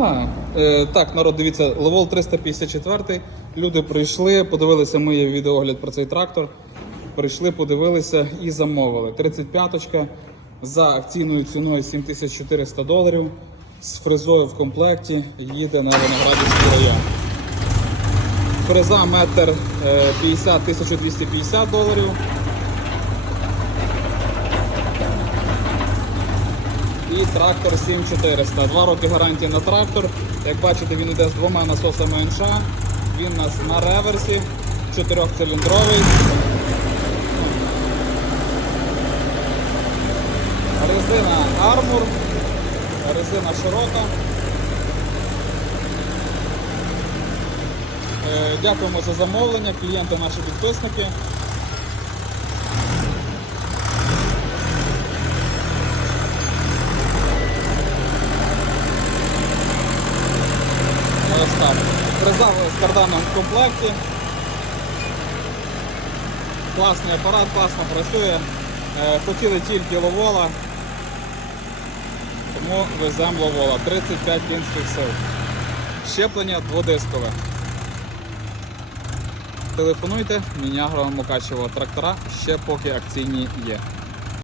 А, е, так, народ, дивіться, Левол 354. Люди прийшли, подивилися моє відеогляд про цей трактор. Прийшли, подивилися і замовили. 35-ка за акційною ціною 7400 доларів. З фрезою в комплекті їде на Виноградівський район. Фреза метр е, 50 1250 доларів. І трактор 7400. Два роки гарантії на трактор. Як бачите, він йде з двома насосами НШ. Він у нас на реверсі, чотирьохциліндровий. Резина Armor, резина широка. Е, Дякуємо за замовлення, клієнти наші підписники. Ось так. Фреза з карданом в комплекті. Класний апарат, класно працює. Е, Хотіли тільки ловола, тому веземо ловола. 35 кінських сил. Щеплення дводискове. Телефонуйте, Мінягро Мукачево трактора ще поки акційні є.